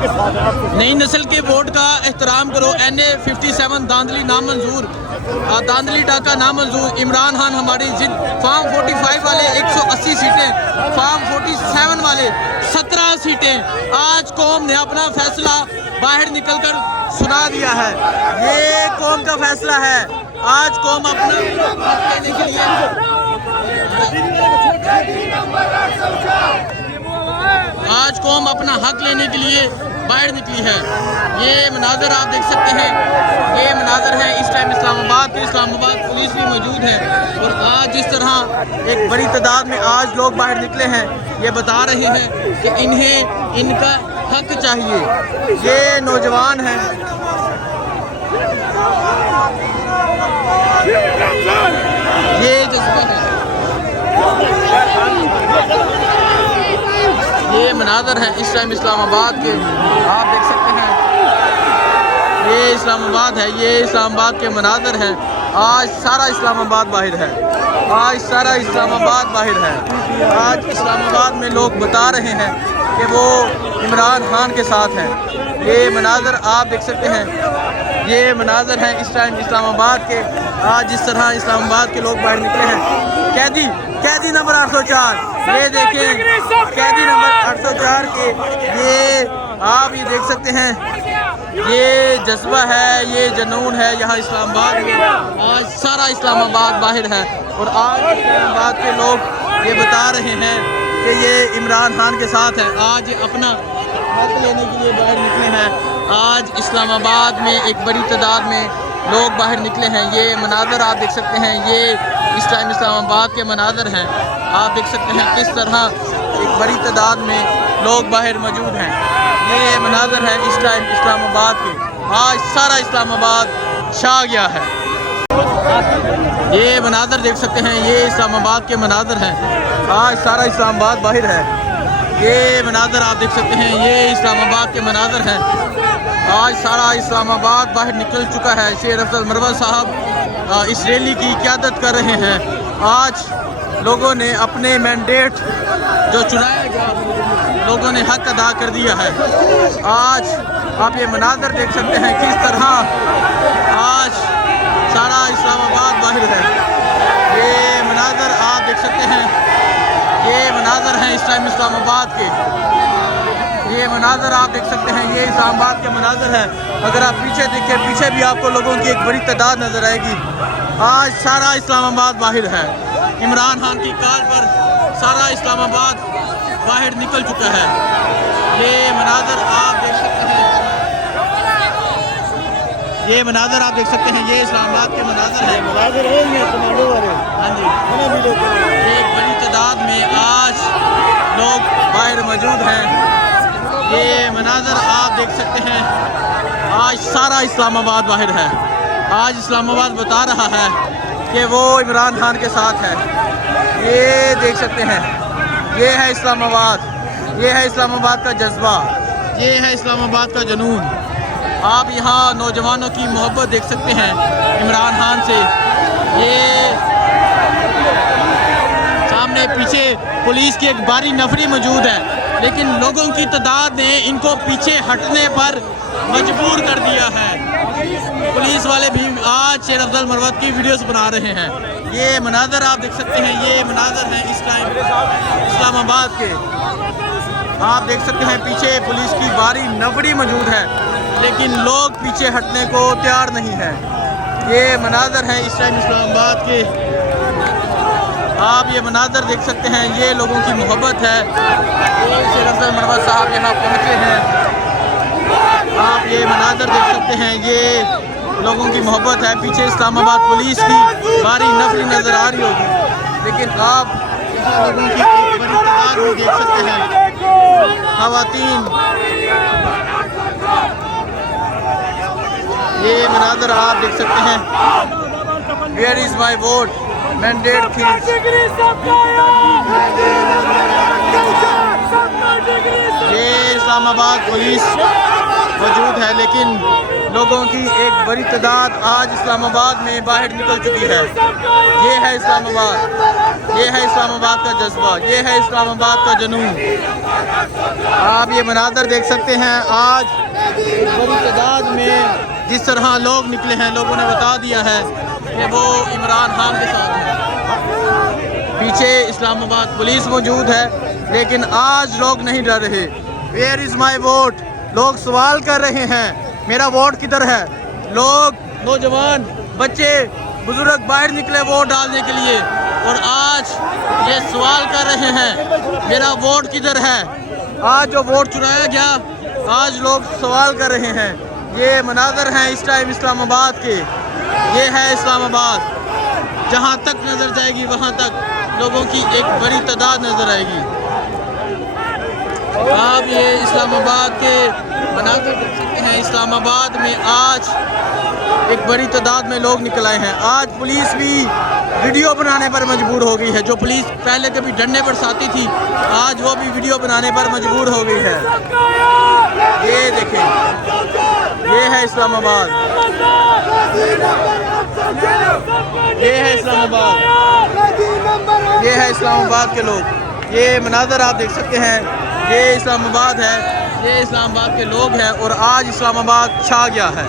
के साथ है। नई नस्ल के वोट का एहतराम करो। NA 57 धांधली नामंजूर, धांधली डाका नामंजूर। इमरान खान हमारी जिद। फार्म 45 वाले 180 सीटें, फार्म 47 वाले 17 सीटें। आज कौम ने अपना फैसला बाहर निकलकर सुना दिया है। ये कौम का फैसला है। आज कौम अपना हक लेने के लिए बाहर निकली है। ये मनाजर आप देख सकते हैं, ये मनाजर है इस टाइम इस्लामाबाद के। इस्लामाबाद पुलिस भी मौजूद है और आज जिस तरह एक बड़ी तादाद में आज लोग बाहर निकले हैं, ये बता रहे हैं कि इन्हें इनका हक चाहिए। ये नौजवान हैं, ये जज्बा है, ये मनाजर है इस टाइम इस्लामाबाद के। आप देख सकते हैं ये इस्लामाबाद है, ये इस्लामाबाद के मनाजर हैं। आज सारा इस्लामाबाद बाहर है, आज सारा इस्लामाबाद बाहर है। आज इस्लामाबाद में लोग बता रहे हैं कि वो इमरान खान के साथ हैं। ये मनाजर आप देख सकते हैं, ये मनाजर हैं इस टाइम इस्लामाबाद के। आज जिस तरह इस्लामाबाद के लोग बाहर निकले हैं। कैदी नंबर 804, ये देखें कैदी नंबर 804 के, ये आप ये देख सकते हैं, ये जज्बा है, ये जुनून है यहाँ इस्लामाबाद में। आज सारा इस्लामाबाद बाहर है और आज इस्लामाबाद के लोग ये बता रहे हैं कि ये इमरान खान के साथ है। आज ये अपना हक लेने के लिए बाहर निकले हैं। आज इस्लामाबाद में एक बड़ी तादाद में लोग बाहर निकले हैं। ये मनाजर आप देख सकते हैं, ये इस टाइम इस्लामाबाद के मनाजर हैं। आप देख सकते हैं किस तरह एक बड़ी तादाद में लोग बाहर मौजूद हैं। ये मनाजर है इस टाइम इस्लामाबाद के। आज सारा इस्लामाबाद छा गया है। ये मनाजर देख सकते हैं, ये इस्लामाबाद के मनाजर हैं। आज सारा इस्लामाबाद बाहर है। ये मनाजर आप देख सकते हैं, ये इस्लामाबाद के मनाजर हैं। आज सारा इस्लामाबाद बाहर निकल चुका है। शेर अफजल मरवत साहब इस रैली की क़यादत कर रहे हैं। आज लोगों ने अपने मैंडेट जो चुनाया गया, लोगों ने हक अदा कर दिया है। आज आप ये मनाजर देख सकते हैं किस तरह आज सारा इस्लामाबाद बाहर है। ये मनाजर आप देख सकते हैं, ये मनाजर हैं इस टाइम इस्लामाबाद के। ये मनाजर आप देख सकते हैं, ये इस्लामाबाद के मनाजर हैं। अगर आप पीछे देखें, पीछे भी आपको लोगों की एक बड़ी तादाद नज़र आएगी। आज सारा इस्लामाबाद बाहर है। इमरान खान की कॉल पर सारा इस्लामाबाद बाहर निकल चुका है। ये मनाजर आप देख सकते हैं, ये मनाजर आप देख सकते हैं, ये इस्लामाबाद के मनाजर हैं। हाँ जी, ये बड़ी तादाद में आज लोग बाहर मौजूद हैं। ये मनाजर आप देख सकते हैं, आज सारा इस्लामाबाद बाहर है। आज इस्लामाबाद बता रहा है कि वो इमरान खान के साथ है। ये देख सकते हैं, ये है इस्लामाबाद, ये है इस्लामाबाद का जज्बा, ये है इस्लामाबाद का जुनून। आप यहाँ नौजवानों की मोहब्बत देख सकते हैं इमरान खान से। ये सामने पीछे पुलिस की एक भारी नफरी मौजूद है, लेकिन लोगों की तादाद ने इनको पीछे हटने पर मजबूर कर दिया है। पुलिस वाले भी आज शेर अफजल मरवत की वीडियोस बना रहे हैं। ये मनाजर आप देख सकते हैं, ये मनाजर हैं इस टाइम इस्लामाबाद के। आप देख सकते हैं पीछे पुलिस की भारी नफरी मौजूद है, लेकिन लोग पीछे हटने को तैयार नहीं है। ये मनाजर हैं इस टाइम इस्लामाबाद के। आप ये मनाजर देख सकते हैं, ये लोगों की मोहब्बत है। ये शेर अफजल मरवत साहब यहाँ पहुँचे हैं। आप ये मनाजर देख सकते हैं, ये लोगों की मोहब्बत है। पीछे इस्लामाबाद पुलिस की भारी नफरी नज़र आ रही होगी, लेकिन आप यहाँ लोगों की एक बड़ी तादाद भी देख सकते हैं। ख़वातीन, ये मनाजर आप देख सकते हैं। Where is my vote, mandate थी। ये इस्लामाबाद पुलिस मौजूद है, लेकिन लोगों की एक बड़ी तादाद आज इस्लामाबाद में बाहर निकल चुकी है। ये है इस्लामाबाद, ये है इस्लामाबाद का जज्बा, ये है इस्लामाबाद का जुनून। आप ये मनाज़र देख सकते हैं। आज एक बड़ी तादाद में जिस तरह लोग निकले हैं, लोगों ने बता दिया है कि वो इमरान खान के साथ हैं। पीछे इस्लामाबाद पुलिस मौजूद है, लेकिन आज लोग नहीं डर रहे। Where is my vote? लोग सवाल कर रहे हैं मेरा वोट किधर है। लोग, नौजवान, बच्चे, बुजुर्ग बाहर निकले वोट डालने के लिए और आज ये सवाल कर रहे हैं मेरा वोट किधर है। आज जो वोट चुराया गया, आज लोग सवाल कर रहे हैं। ये मनाज़र हैं इस टाइम इस्लामाबाद के। ये है इस्लामाबाद, जहाँ तक नज़र जाएगी वहाँ तक लोगों की एक बड़ी तादाद नज़र आएगी। आप ये इस्लामाबाद के मनाज़र देख सकते हैं। इस्लामाबाद में आज एक बड़ी तादाद में लोग निकल आए हैं। आज पुलिस भी वीडियो बनाने पर मजबूर हो गई है। जो पुलिस पहले कभी डंडे पर साथी थी, आज वो भी वीडियो बनाने पर मजबूर हो गई है। ये देखें, ये है इस्लामाबाद, ये है इस्लामाबाद, ये है इस्लामाबाद के लोग। ये मनाज़र आप देख सकते हैं। ये इस्लामाबाद है, ये इस्लामाबाद के लोग हैं और आज इस्लामाबाद छा गया है।